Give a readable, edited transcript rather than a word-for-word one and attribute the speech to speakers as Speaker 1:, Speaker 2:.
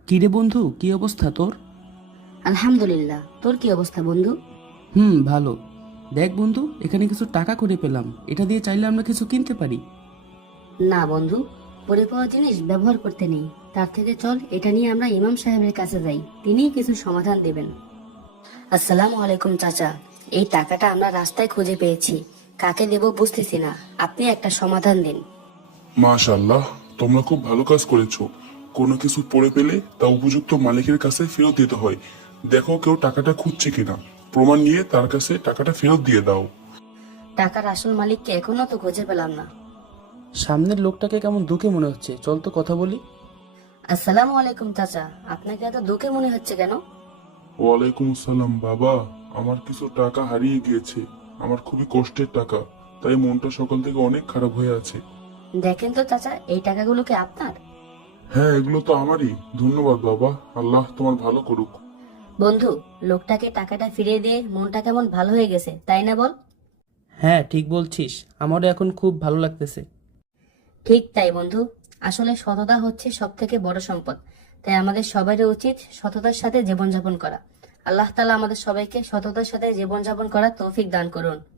Speaker 1: কিরে বন্ধু, কি অবস্থা তোর?
Speaker 2: আলহামদুলিল্লাহ। তোর কি অবস্থা বন্ধু?
Speaker 1: ভালো। দেখ বন্ধু, এখানে কিছু টাকা করে পেলাম, এটা দিয়ে চাইলে আমরা কিছু কিনতে পারি।
Speaker 2: না বন্ধু, পড়ে পাওয়া জিনিস ব্যবহার করতে নেই। তার থেকে চল এটা নিয়ে আমরা ইমাম সাহেবের কাছে যাই, তিনিই কিছু সমাধান দেবেন। আসসালামু আলাইকুম চাচা, এই টাকাটা আমরা রাস্তায় খুঁজে পেয়েছি, কাকে দেব বুঝতেছি না, আপনি একটা সমাধান দিন।
Speaker 3: মাশাআল্লাহ, তোমরা খুব ভালো কাজ করেছো। কোনো কিছু পড়ে পেলে তা উপযুক্ত মালিকের কাছে ফেরত দিতে হয়। দেখো কেউ টাকাটা খুঁজছে কিনা, প্রমাণ নিয়ে তার কাছে টাকাটা ফেরত দিয়ে দাও।
Speaker 2: টাকার আসল মালিককে এখনো তো খুঁজে পেলাম না।
Speaker 1: সামনের লোকটাকে কেমন দুঃখে মনে হচ্ছে, চল তো কথা বলি।
Speaker 2: আসসালামু আলাইকুম চাচা, আপনাকে এত দুঃখে মনে হচ্ছে কেন?
Speaker 3: ওয়ালাইকুম আসসালাম বাবা। আমার কিছু টাকা হারিয়ে গিয়েছে, আমার খুবই কষ্টের টাকা, তাই মনটা সকাল থেকে অনেক খারাপ হয়ে আছে।
Speaker 2: দেখেন তো চাচা, এই টাকাগুলো কি আপনার?
Speaker 3: হ্যাঁ, এগুলো তো আমারই। ধন্যবাদ বাবা, আল্লাহ তোমার ভালো করুক।
Speaker 2: বন্ধু, লোকটাকে টাকাটা ফিরিয়ে দিয়ে মনটা কেমন ভালো হয়ে গেছে, তাই না বল?
Speaker 1: হ্যাঁ, ঠিক বলছিস, আমারও এখন খুব ভালো লাগতেছে।
Speaker 2: ঠিক তাই বন্ধু, আসলে সততা হচ্ছে সব থেকে বড় সম্পদ। তাই আমাদের সবারই উচিত সততার সাথে জীবনযাপন করা। আল্লাহ তাআলা আমাদের সবাইকে সততার সাথে জীবনযাপন করার তৌফিক দান করুন।